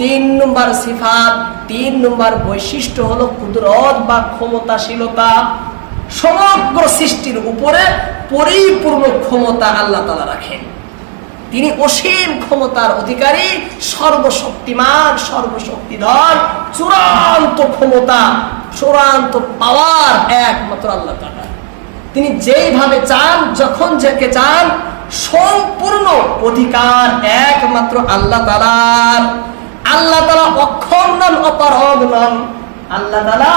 তিন নম্বর সিফাত, তিন নম্বর বৈশিষ্ট্য হলো কুদরত বা ক্ষমতাশীলতা। সমগ্র সৃষ্টির উপরে পরিপূর্ণ ক্ষমতা আল্লাহ তাআলা রাখেন। তিনি অসীম ক্ষমতার অধিকারী, সর্বশক্তিমান, সর্বশক্তিধর, চূড়ান্ত ক্ষমতা, চূড়ান্ত পাওয়ার একমাত্র আল্লাহ তাআলা। তিনি যেইভাবে চান, যখন যাকে চান, সম্পূর্ণ অধিকার একমাত্র আল্লাহ তাআলার। আল্লাহ তাআলা অক্ষম নন, অপারগ নন। আল্লাহ তাআলা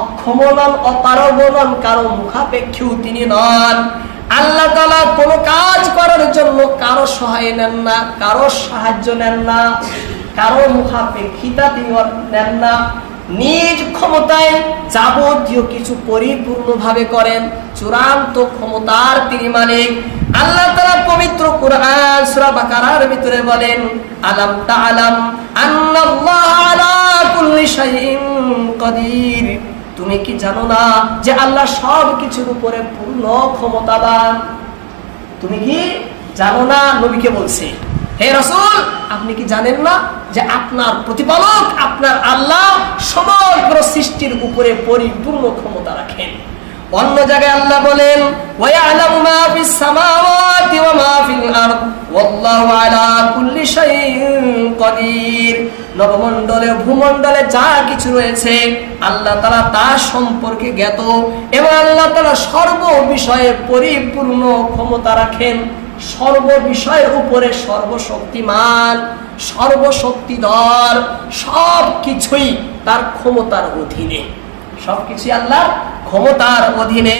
অক্ষম নন, অপারগ নন, কারো মুখাপেক্ষীও তিনি নন। আল্লাহ তাআলা কোনো কাজ করার জন্য কারো সহায় নেন না, কারো সাহায্য নেন না, কারো মুখাপেক্ষিতা তিনি নেন না। নিজ ক্ষমতায় যাবতীয় কিছু পরিপূর্ণভাবে করেন। চূড়ান্ত ক্ষমতার তিনি মালিক। আল্লাহ তাআলা পবিত্র কুরআন সূরা বাকারার ভিতরে বলেন, আলাম তাআলাম আন্নাল্লাহা আলা কুল্লি শাইইন কাদির। তুমি কি জানো না যে আল্লাহ সব কিছুর উপরে পূর্ণ ক্ষমতাবান? তুমি কি জানো না? নবীকে বলছে, হে রাসূল, আপনি কি জানেন না যে আপনার প্রতিপালক, আপনার আল্লাহ সমগ্র সৃষ্টির উপরে পরিপূর্ণ ক্ষমতা রাখেন। অন্য জায়গায় আল্লাহ বলেন, ওয়ায়ালামু মা ফিস সামাওয়াতি ওয়া মা ফিল আরদ ওয়াল্লাহু আলা কুল্লি শাইইন কাদির। নবমণ্ডলে, ভূমণ্ডলে যা কিছু রয়েছে আল্লাহ তাআলা তা সম্পর্কে জ্ঞাত, এবং আল্লাহ তাআলা সর্ব বিষয়ে পরিপূর্ণ ক্ষমতা রাখেন। সর্ব বিষয়ের উপরে সর্বশক্তিমান, সর্বশক্তিধর, সবকিছুই তার ক্ষমতার অধীনে। সবকিছুই আল্লাহর ক্ষমতার অধীনে।